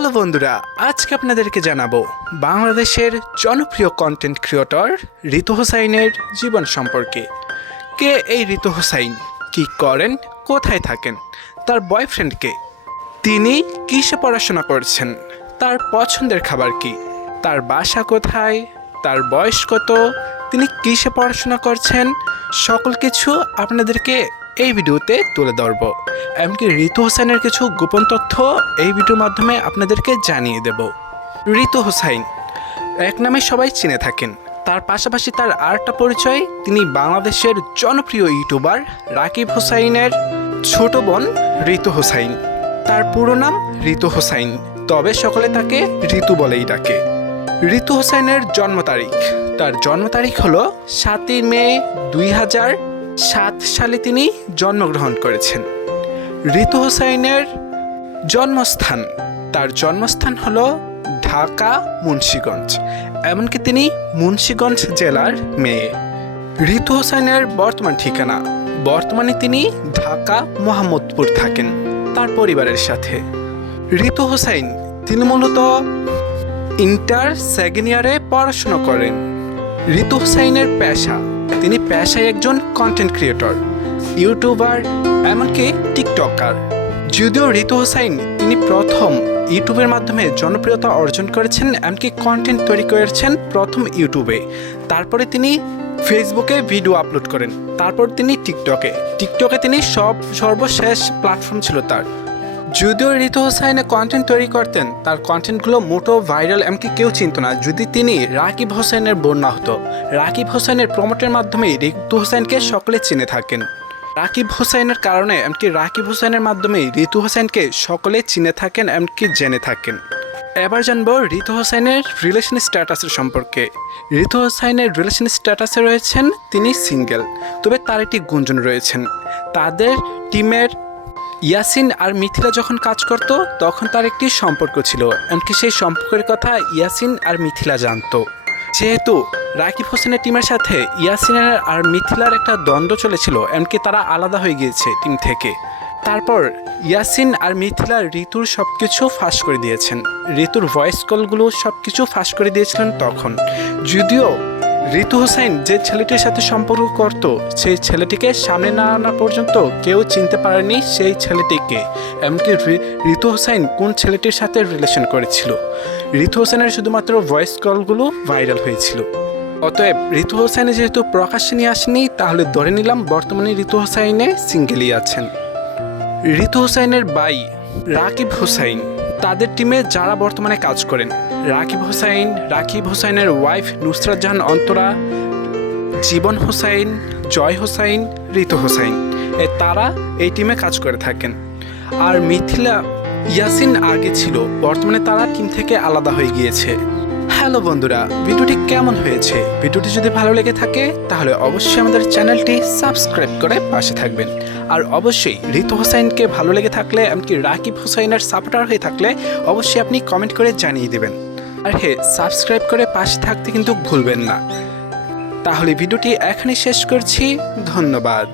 Hello বন্ধুরা, আজকে আপনাদেরকে জানাবো বাংলাদেশের জনপ্রিয় কন্টেন্ট ক্রিয়েটর ঋতু হোসাইনের জীবন সম্পর্কে। কে এই ঋতু হোসাইন, কী করেন, কোথায় থাকেন, তার বয়ফ্রেন্ড কে, তিনি কিসে পড়াশোনা করছেন, তার পছন্দের খাবার কি, তার বাসা কোথায়, তার বয়স কত, তিনি কিসে পড়াশোনা করছেন, সকল কিছু আপনাদেরকে এই ভিডিওতে তুলে ধরব। এমনকি ঋতু হোসাইনের কিছু গোপন তথ্য এই ভিডিওর মাধ্যমে আপনাদেরকে জানিয়ে দেব। ঋতু হোসাইন এক নামে সবাই চিনে থাকেন, তার পাশাপাশি তার আরেকটা পরিচয়, তিনি বাংলাদেশের জনপ্রিয় ইউটিউবার রাকিব হোসাইনের ছোট বোন ঋতু হোসাইন। তার পুরো নাম ঋতু হোসাইন, তবে সকলে তাকে ঋতু বলেই ডাকে। ঋতু হোসাইনের জন্ম তারিখ, তার জন্ম তারিখ হলো 7 মে 2007 সালে তিনি জন্মগ্রহণ করেছেন। ঋতু হোসাইনের জন্মস্থান, তার জন্মস্থান হলো ঢাকা মুন্সিগঞ্জ, এমনকি তিনি মুন্সিগঞ্জ জেলার মেয়ে। ঋতু হোসাইনের বর্তমান ঠিকানা, বর্তমানে তিনি ঢাকা মোহাম্মদপুর থাকেন তার পরিবারের সাথে। ঋতু হোসাইন তিনি মূলত ইন্টার সেকেন্ড ইয়ারে পড়াশোনা করেন। ঋতু হোসাইনের পেশা, তিনি পেশায় একজন কন্টেন্ট ক্রিয়েটর, ইউটিউবার, এমনকি টিকটকার। যদিও ঋতু হোসাইন তিনি প্রথম ইউটিউবের মাধ্যমে জনপ্রিয়তা অর্জন করেছেন, এমনকি কন্টেন্ট তৈরি করেছেন প্রথম ইউটিউবে, তারপরে তিনি ফেসবুকে ভিডিও আপলোড করেন, তারপর তিনি টিকটকে তিনি সর্বশেষ প্ল্যাটফর্ম ছিল তার। যদিও ঋতু হোসাইনে কন্টেন্ট তৈরি করতেন, তার কন্টেন্টগুলো মোটো ভাইরাল, এমনকি কেউ চিনত না যদি তিনি রাকিব হোসাইনের বোন না হতো। রাকিব হোসাইনের প্রমোটের মাধ্যমেই ঋতু হোসাইনকে সকলে চিনে থাকেন। রাকিব হোসাইনের কারণে, এমনকি রাকিব হোসাইনের মাধ্যমেই ঋতু হোসাইনকে সকলে চিনে থাকেন, এমনকি জেনে থাকেন। এবার জানবো ঋতু হোসাইনের রিলেশন স্ট্যাটাসের সম্পর্কে। ঋতু হোসাইনের রিলেশন স্ট্যাটাসে রয়েছেন তিনি সিঙ্গেল, তবে তার একটি গুঞ্জন রয়েছেন। তাদের টিমের ইয়াসিন আর মিথিলা যখন কাজ করত তখন তার একটি সম্পর্ক ছিল, এমনকি সেই সম্পর্কের কথা ইয়াসিন আর মিথিলা জানতো। যেহেতু রাকিব হোসেনের টিমের সাথে ইয়াসিনের আর মিথিলার একটা দ্বন্দ্ব চলেছিল, এমনকি তারা আলাদা হয়ে গিয়েছে টিম থেকে, তারপর ইয়াসিন আর মিথিলা ঋতুর সব কিছু ফাঁস করে দিয়েছেন, ঋতুর ভয়েস কলগুলো সব কিছু ফাঁস করে দিয়েছিলেন তখন। যদিও ঋতু হোসাইন যে ছেলেটির সাথে সম্পর্ক করত, সেই ছেলেটিকে সামনে না আনা পর্যন্ত কেউ চিনতে পারেনি সেই ছেলেটিকে, এমনকি ঋতু হোসাইন কোন ছেলেটির সাথে রিলেশন করেছিল। ঋতু হোসাইনের শুধুমাত্র ভয়েস কলগুলো ভাইরাল হয়েছিল। অতএব ঋতু হোসাইনে যেহেতু প্রকাশ্যে নিয়ে আসেনি, তাহলে ধরে নিলাম বর্তমানে ঋতু হোসাইনে সিঙ্গেলই আছেন। ঋতু হোসাইনের ভাই রাকিব হোসাইন, তাদের টিমে যারা বর্তমানে কাজ করেন, রাকিব হোসাইনের ওয়াইফ নুসরাত জাহান অন্তরা, জীবন হোসাইন, জয় হোসাইন, ঋতু হোসাইন, তারা এই টিমে কাজ করে থাকেন। আর মিথিলা, ইয়াসিন আগে ছিল, বর্তমানে তারা টিম থেকে আলাদা হয়ে গিয়েছে। হ্যালো বন্ধুরা, ভিডিওটি কেমন হয়েছে? ভিডিওটি যদি ভালো লেগে থাকে তাহলে অবশ্যই আমাদের চ্যানেলটি সাবস্ক্রাইব করে পাশে থাকবেন। আর অবশ্যই ঋতু হোসাইনকে ভালো লেগে থাকলে, এমনকি রাকিব হোসাইনের সাপোর্টার হয়ে থাকলে অবশ্যই আপনি কমেন্ট করে জানিয়ে দেবেন। আর হ্যাঁ, সাবস্ক্রাইব করে পাশে থাকতে কিন্তু ভুলবেন না। তাহলে ভিডিওটি এখানেই শেষ করছি, ধন্যবাদ।